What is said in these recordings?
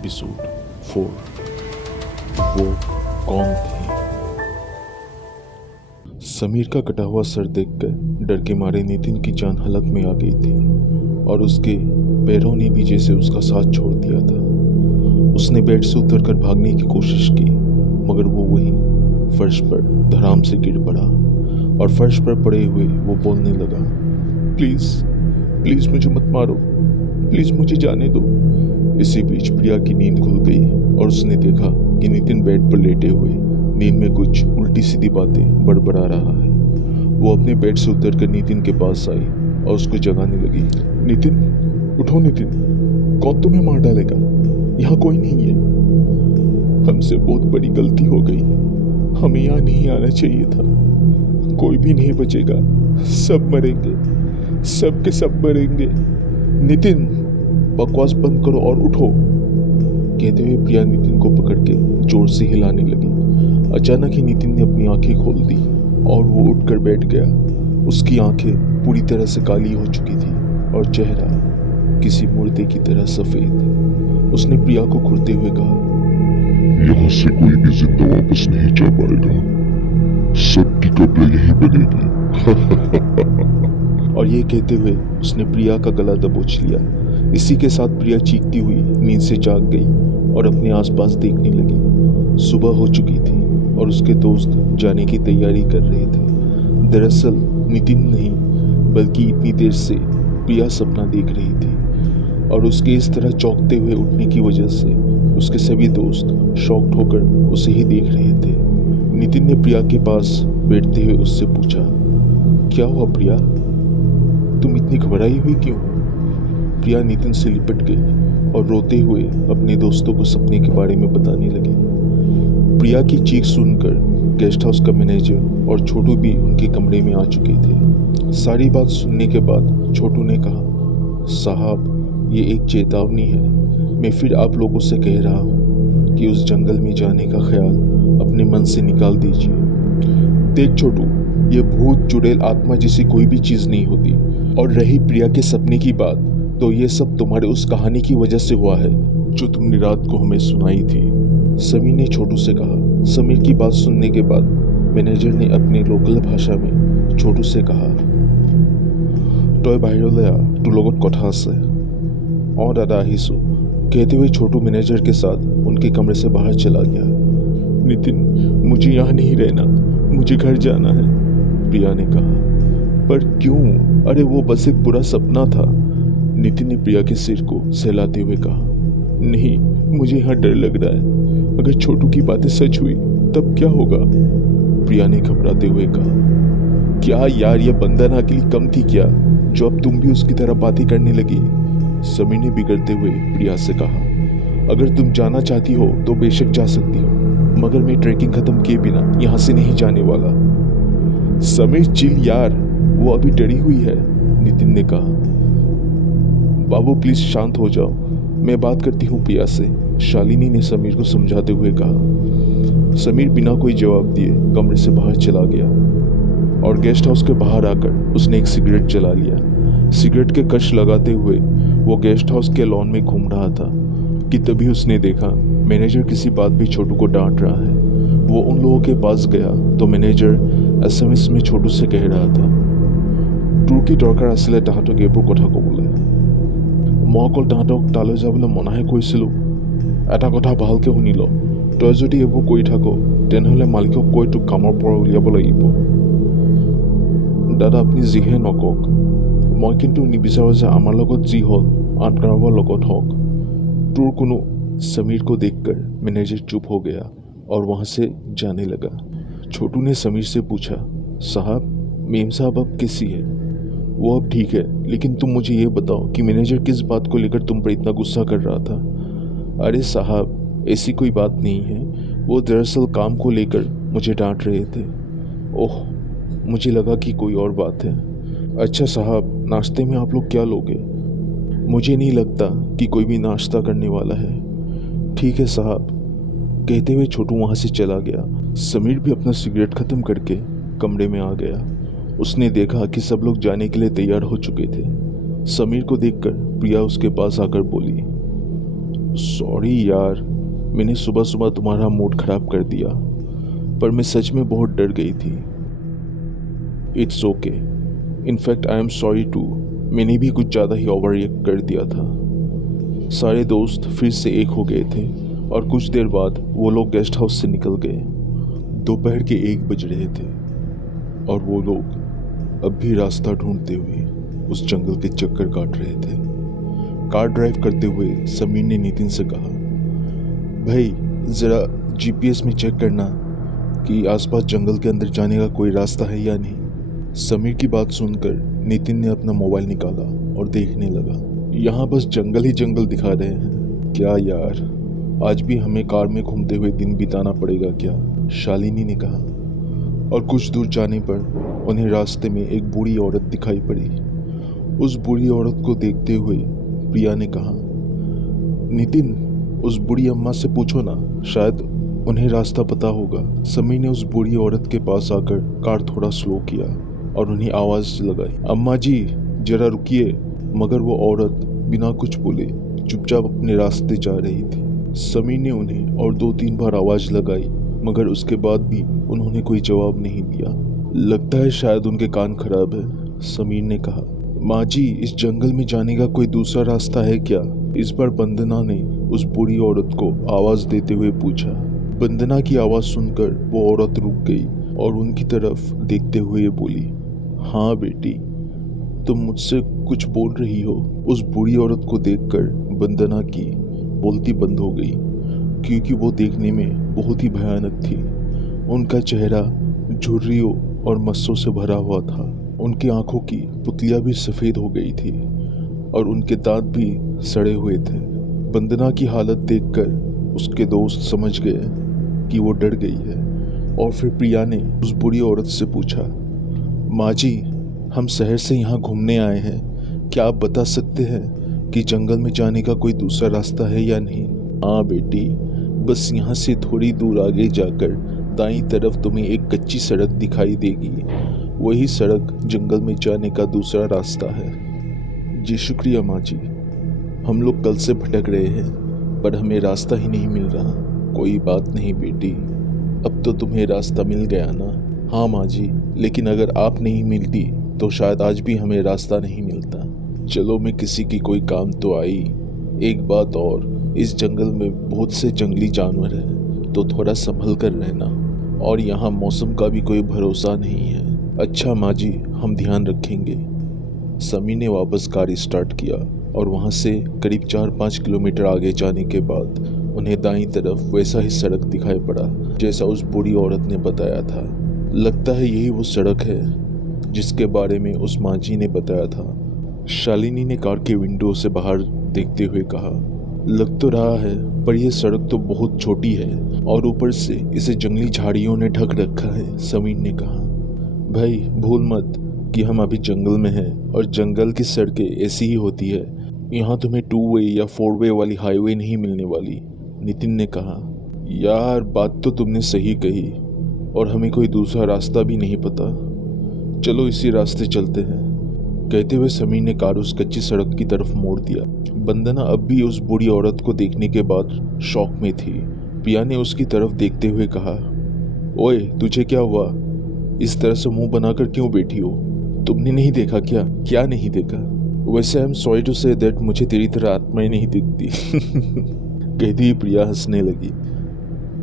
Episode 4। वो कौन थे? समीर का कटा हुआ सर देखकर डर के मारे नितिन की जान हलक में आ गई थी और उसके पैरों ने भी जैसे उसका साथ छोड़ दिया था। उसने बेड से उतरकर भागने की कोशिश की, मगर वो वहीं फर्श पर धड़ाम से गिर पड़ा और फर्श पर पड़े हुए वो बोलने लगा, प्लीज प्लीज मुझे मत मारो, प्लीज मुझे जाने दो। इसी बीच प्रिया की नींद खुल गई और उसने देखा कि नितिन बेड पर लेटे हुए नींद में कुछ उल्टी सीधी बातें बड़बड़ा रहा है। वो अपने बेड से उतरकर नितिन के पास आई और उसको जगाने लगी। नितिन, उठो नितिन, कौन तुम्हें मार डालेगा? यहाँ कोई नहीं है। हमसे बहुत बड़ी गलती हो गई, हमें यहाँ नहीं आना चाहिए था। कोई भी नहीं बचेगा, सब मरेंगे, सब के सब मरेंगे। नितिन, बकवास बंद करो और उठो, कहते हुए प्रिया नितिन को पकड़ के जोर से हिलाने लगी। अचानक ही नितिन ने अपनी आंखें खोल दी और वो उठकर बैठ गया। उसकी आंखें पूरी तरह से काली हो चुकी थी और चेहरा किसी मुर्दे की तरह सफेद। उसने प्रिया को घूरते हुए कहा, यहाँ से कोई भी जिंदा वापस नहीं जा पाएगा, सबकी कब्र यही बनेगी। और ये कहते हुए उसने प्रिया का गला दबोच लिया। इसी के साथ प्रिया चीखती हुई नींद से जाग गई और अपने आसपास देखने लगी। सुबह हो चुकी थी और उसके दोस्त जाने की तैयारी कर रहे थे। दरअसल नितिन नहीं, बल्कि इतनी देर से प्रिया सपना देख रही थी और उसके इस तरह चौंकते हुए उठने की वजह से उसके सभी दोस्त शॉक्ड होकर उसे ही देख रहे थे। नितिन ने प्रिया के पास बैठते हुए उससे पूछा, क्या हुआ प्रिया, तुम इतनी घबराई हुई क्यों? प्रिया नितिन से लिपट गई और रोते हुए अपने दोस्तों को सपने के बारे में बताने लगी। प्रिया की चीख सुनकर गेस्ट हाउस का मैनेजर और छोटू भी उनके कमरे में आ चुके थे। सारी बात सुनने के बाद छोटू ने कहा, साहब, ये एक चेतावनी है। मैं फिर आप लोगों से कह रहा हूँ कि उस जंगल में जाने का ख्याल अपने मन से निकाल दीजिए। देख छोटू, ये भूत चुड़ैल आत्मा जैसी कोई भी चीज नहीं होती। और रही प्रिया के सपने की बात, तो ये सब तुम्हारे उस कहानी की वजह से हुआ है जो तुमने रात को हमें सुनाई थी, समीर ने छोटू से कहा। समीर की बात सुनने के बाद मैनेजर ने अपने लोकल भाषा में छोटू से कहा, तय बाहिरले आ, तोर লগত कथा आछे। ओ दादा आहिसु, कहते हुए छोटू मैनेजर के साथ उनके कमरे से बाहर चला गया। नितिन, मुझे यहाँ नहीं रहना, मुझे घर जाना है, प्रिया ने कहा। पर क्यों? अरे वो बस एक बुरा सपना था, नितिन ने प्रिया के सिर को सहलाते हुए कहा। नहीं, मुझे यहाँ डर लग रहा है, अगर छोटू की बातें सच हुई तब क्या होगा? प्रिया ने घबराते हुए कहा। क्या यार, ये बंधन अकेली कम थी क्या, जो अब तुम भी उसकी तरह बातें करने लगी? समीर ने बिगड़ते हुए प्रिया से कहा, अगर तुम जाना चाहती हो तो बेशक जा सकती हो, मगर मैं ट्रैकिंग खत्म किए बिना यहाँ से नहीं जाने वाला। समीर चिल यार, वो अभी डरी हुई है, नितिन ने कहा। बाबू प्लीज शांत हो जाओ, मैं बात करती हूँ प्रिया से, शालिनी ने समीर को समझाते हुए कहा। समीर बिना कोई जवाब दिए कमरे से बाहर चला गया और गेस्ट हाउस के बाहर आकर उसने एक सिगरेट जला लिया। सिगरेट के कश लगाते हुए वो गेस्ट हाउस के लॉन में घूम रहा था कि तभी उसने देखा मैनेजर किसी बात भी छोटू को डांट रहा है। वो उन लोगों के पास गया तो मैनेजर एसएमएस में छोटू से कह रहा था, তোৰ কি দৰকাৰ আছিলে তাহাঁতক এইবোৰ কথা ক'বলৈ? মই অকল তাহাঁতক তালৈ যাবলৈ মনাহে কৰিছিলোঁ। এটা কথা ভালকৈ শুনি ল, তই যদি এইবোৰ কৰি থাক তেনেহ'লে মালিকক কৈ তোক কামৰ পৰা উলিয়াব লাগিব। দাদা, আপুনি যিহে নকওক, মই কিন্তু নিবিচাৰোঁ যে আমাৰ লগত যি হ'ল আন কাৰোবাৰ লগত হওক। তোৰ কোনো समीर को देखकर मैनेजर चुप हो गया और वहाँ से जाने लगा। छोटू ने समीर से पूछा, साहब, मेम साहब अब कैसी है? वो अब ठीक है, लेकिन तुम मुझे ये बताओ कि मैनेजर किस बात को लेकर तुम पर इतना गुस्सा कर रहा था? अरे साहब, ऐसी कोई बात नहीं है, वो दरअसल काम को लेकर मुझे डांट रहे थे। ओह, मुझे लगा कि कोई और बात है। अच्छा साहब, नाश्ते में आप लोग क्या लोगे? मुझे नहीं लगता कि कोई भी नाश्ता करने वाला है। ठीक है साहब, कहते हुए छोटू वहाँ से चला गया। समीर भी अपना सिगरेट खत्म करके कमरे में आ गया। उसने देखा कि सब लोग जाने के लिए तैयार हो चुके थे। समीर को देखकर प्रिया उसके पास आकर बोली, सॉरी यार, मैंने सुबह सुबह तुम्हारा मूड खराब कर दिया, पर मैं सच में बहुत डर गई थी। It's okay, in fact I am sorry too. मैंने भी कुछ ज़्यादा ही ओवर रिएक्ट कर दिया था। सारे दोस्त फिर से एक हो गए थे और कुछ देर बाद वो लोग गेस्ट हाउस से निकल गए। दोपहर के 1 बज रहे थे और वो लोग अब भी रास्ता ढूंढते हुए उस जंगल के चक्कर काट रहे थे। कार ड्राइव करते हुए समीर ने नितिन से कहा, भाई ज़रा जीपीएस में चेक करना कि आसपास जंगल के अंदर जाने का कोई रास्ता है या नहीं। समीर की बात सुनकर नितिन ने अपना मोबाइल निकाला और देखने लगा। यहाँ बस जंगल ही जंगल दिखा रहे हैं। क्या यार, आज भी हमें कार में घूमते हुए दिन बिताना पड़ेगा क्या? शालिनी ने कहा। और कुछ दूर जाने पर उन्हें रास्ते में एक बूढ़ी औरत दिखाई पड़ी। उस बूढ़ी औरत को देखते हुए प्रिया ने कहा, नितिन उस बूढ़ी अम्मा से पूछो ना, शायद उन्हें रास्ता पता होगा। समीर ने उस बूढ़ी औरत के पास आकर कार थोड़ा स्लो किया और उन्हें आवाज़ लगाई, अम्मा जी जरा रुकिए। मगर वो औरत बिना कुछ बोले चुपचाप अपने रास्ते जा रही थी। समीर ने उन्हें और 2-3 बार आवाज़ लगाई, मगर उसके बाद भी उन्होंने कोई जवाब नहीं दिया। लगता है शायद उनके कान खराब है, समीर ने कहा। माँ जी, इस जंगल में जाने का कोई दूसरा रास्ता है क्या? इस बार वंदना ने उस बूढ़ी औरत को आवाज़ देते हुए पूछा। वंदना की आवाज़ सुनकर वो औरत रुक गई और उनकी तरफ देखते हुए बोली, हाँ बेटी, तुम मुझसे कुछ बोल रही हो? उस बूढ़ी औरत को देखकर वंदना की बोलती बंद हो गई, क्योंकि वो देखने में बहुत ही भयानक थी। उनका चेहरा झुर्रियों और मस्सों से भरा हुआ था। उनकी आंखों की पुतलियां भी सफ़ेद हो गई थी और उनके दांत भी सड़े हुए थे। वंदना की हालत देखकर उसके दोस्त समझ गए कि वो डर गई है और फिर प्रिया ने उस बूढ़ी औरत से पूछा, माँ जी, हम शहर से यहाँ घूमने आए हैं, क्या आप बता सकते हैं कि जंगल में जाने का कोई दूसरा रास्ता है या नहीं? हाँ बेटी, बस यहाँ से थोड़ी दूर आगे जाकर दाईं तरफ तुम्हें एक कच्ची सड़क दिखाई देगी। वही सड़क जंगल में जाने का दूसरा रास्ता है। जी शुक्रिया माँ जी, हम लोग कल से भटक रहे हैं पर हमें रास्ता ही नहीं मिल रहा। कोई बात नहीं बेटी, अब तो तुम्हें रास्ता मिल गया ना। हाँ माँ जी, लेकिन अगर आप नहीं मिलती तो शायद आज भी हमें रास्ता नहीं मिलता। चलो मैं किसी की कोई काम तो आई। एक बात और, इस जंगल में बहुत से जंगली जानवर हैं, तो थोड़ा संभल कर रहना। और यहाँ मौसम का भी कोई भरोसा नहीं है। अच्छा माँ जी, हम ध्यान रखेंगे। समीर ने वापस कार स्टार्ट किया और वहाँ से करीब 4-5 किलोमीटर आगे जाने के बाद उन्हें दाईं तरफ वैसा ही सड़क दिखाई पड़ा जैसा उस बूढ़ी औरत ने बताया था। लगता है यही वो सड़क है जिसके बारे में उस माँ जी ने बताया था। शालिनी ने कार के विंडो से बाहर देखते हुए कहा, लग तो रहा है पर यह सड़क तो बहुत छोटी है और ऊपर से इसे जंगली झाड़ियों ने ढक रखा है। समीर ने कहा, भाई भूल मत कि हम अभी जंगल में हैं और जंगल की सड़कें ऐसी ही होती है। यहाँ तुम्हें 2 वे या 4 वे वाली हाईवे नहीं मिलने वाली, नितिन ने कहा। यार बात तो तुमने सही कही और हमें कोई दूसरा रास्ता भी नहीं पता। चलो इसी रास्ते चलते हैं। कहते हुए समीर ने कार उस कच्ची सड़क की तरफ मोड़ दिया। वंदना अब भी उस बूढ़ी औरत को देखने के बाद शॉक में थी। प्रिया ने उसकी तरफ देखते हुए कहा, ओए तुझे क्या हुआ? इस तरह से मुंह बनाकर क्यों बैठी हो? तुमने नहीं देखा क्या? क्या नहीं देखा? वैसे I am sorry to say that मुझे तेरी तरह आत्माएं नहीं दिखती। कहती हुई प्रिया हंसने लगी।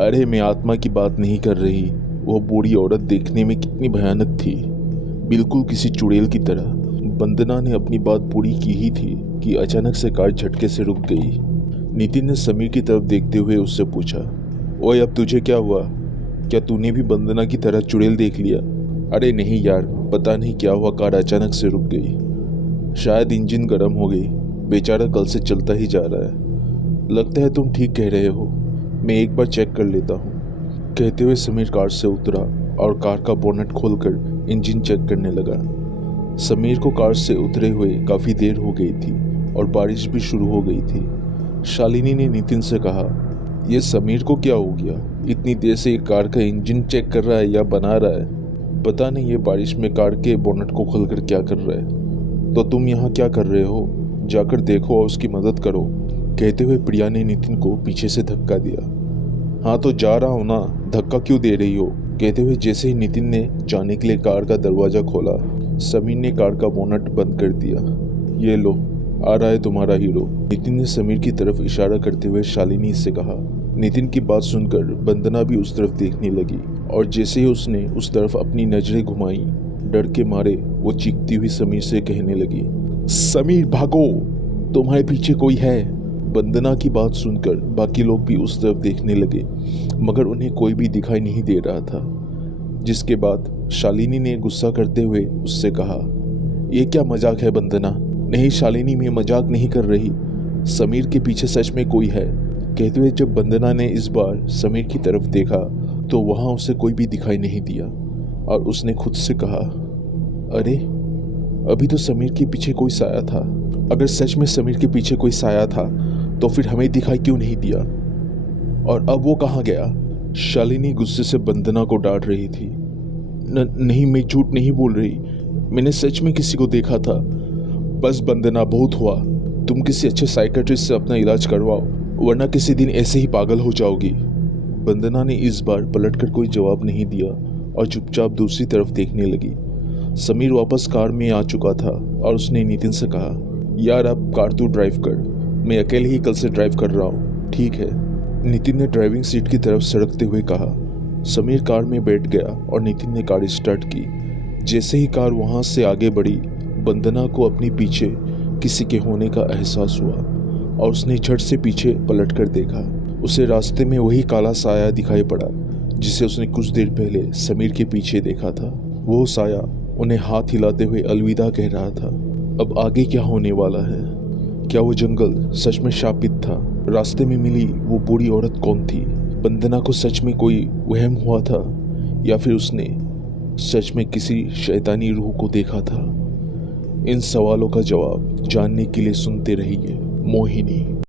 अरे मैं आत्मा की बात नहीं कर रही। वो बूढ़ी औरत देखने में कितनी भयानक थी, बिल्कुल किसी चुड़ैल की तरह। वंदना ने अपनी बात पूरी की ही थी कि अचानक से कार झटके से रुक गई। नितिन ने समीर की तरफ देखते हुए उससे पूछा, ओए अब तुझे क्या हुआ? क्या तूने भी वंदना की तरह चुड़ैल देख लिया? अरे नहीं यार, पता नहीं क्या हुआ, कार अचानक से रुक गई। शायद इंजन गर्म हो गई, बेचारा कल से चलता ही जा रहा है। लगता है तुम ठीक कह रहे हो, मैं एक बार चेक कर लेता हूँ। कहते हुए समीर कार से उतरा और कार का बोनट खोलकर इंजन चेक करने लगा। समीर को कार से उतरे हुए काफ़ी देर हो गई थी और बारिश भी शुरू हो गई थी। शालिनी ने नितिन से कहा, ये समीर को क्या हो गया? इतनी देर से ये कार का इंजन चेक कर रहा है या बना रहा है? पता नहीं ये बारिश में कार के बोनट को खोलकर क्या कर रहा है। तो तुम यहाँ क्या कर रहे हो? जाकर देखो और उसकी मदद करो। कहते हुए प्रिया ने नितिन को पीछे से धक्का दिया। हाँ तो जा रहा हूँ ना, धक्का क्यों दे रही हो, कहते हुए जैसे ही नितिन ने जाने के लिए कार का दरवाजा खोला, समीर ने कार का बोनट बंद कर दिया। ये लो, आ रहा है तुम्हारा हीरो, नितिन ने समीर की तरफ इशारा करते हुए शालिनी से कहा। नितिन की बात सुनकर वंदना भी उस तरफ देखने लगी और जैसे ही उसने उस तरफ अपनी नजरें घुमाई, डर के मारे वो चीखती हुई समीर से कहने लगी, समीर भागो, तुम्हारे पीछे कोई है। वंदना की बात सुनकर बाकी लोग भी उस तरफ देखने लगे, मगर उन्हें कोई भी दिखाई नहीं दे रहा था। जिसके बाद शालिनी ने गुस्सा करते हुए उससे कहा, ये क्या मजाक है वंदना। नहीं शालिनी, मैं मजाक नहीं कर रही, समीर के पीछे सच में कोई है। कहते हुए जब वंदना ने इस बार समीर की तरफ देखा तो वहाँ उसे कोई भी दिखाई नहीं दिया और उसने खुद से कहा, अरे अभी तो समीर के पीछे कोई साया था। अगर सच में समीर के पीछे कोई साया था तो फिर हमें दिखाई क्यों नहीं दिया, और अब वो कहाँ गया। शालिनी गुस्से से वंदना को डांट रही थी। नहीं, मैं झूठ नहीं बोल रही, मैंने सच में किसी को देखा था। बस वंदना, बहुत हुआ, तुम किसी अच्छे साइकियाट्रिस्ट से अपना इलाज करवाओ, वरना किसी दिन ऐसे ही पागल हो जाओगी। वंदना ने इस बार पलटकर कोई जवाब नहीं दिया और चुपचाप दूसरी तरफ देखने लगी। समीर वापस कार में आ चुका था और उसने नितिन से कहा, यार अब कार तू ड्राइव कर, मैं अकेले ही कल से ड्राइव कर रहा हूँ, ठीक है। नितिन ने ड्राइविंग सीट की तरफ सड़कते हुए कहा। समीर कार में बैठ गया और नितिन ने कार स्टार्ट की। जैसे ही कार वहाँ से आगे बढ़ी, वंदना को अपने पीछे किसी के होने का एहसास हुआ और उसने झट से पीछे पलटकर देखा। उसे रास्ते में वही काला साया दिखाई पड़ा जिसे उसने कुछ देर पहले समीर के पीछे देखा था। वो साया उन्हें हाथ हिलाते हुए अलविदा कह रहा था। अब आगे क्या होने वाला है? क्या वो जंगल सच में शापित था? रास्ते में मिली वो बूढ़ी औरत कौन थी? वंदना को सच में कोई वहम हुआ था या फिर उसने सच में किसी शैतानी रूह को देखा था? इन सवालों का जवाब जानने के लिए सुनते रहिए मोहिनी।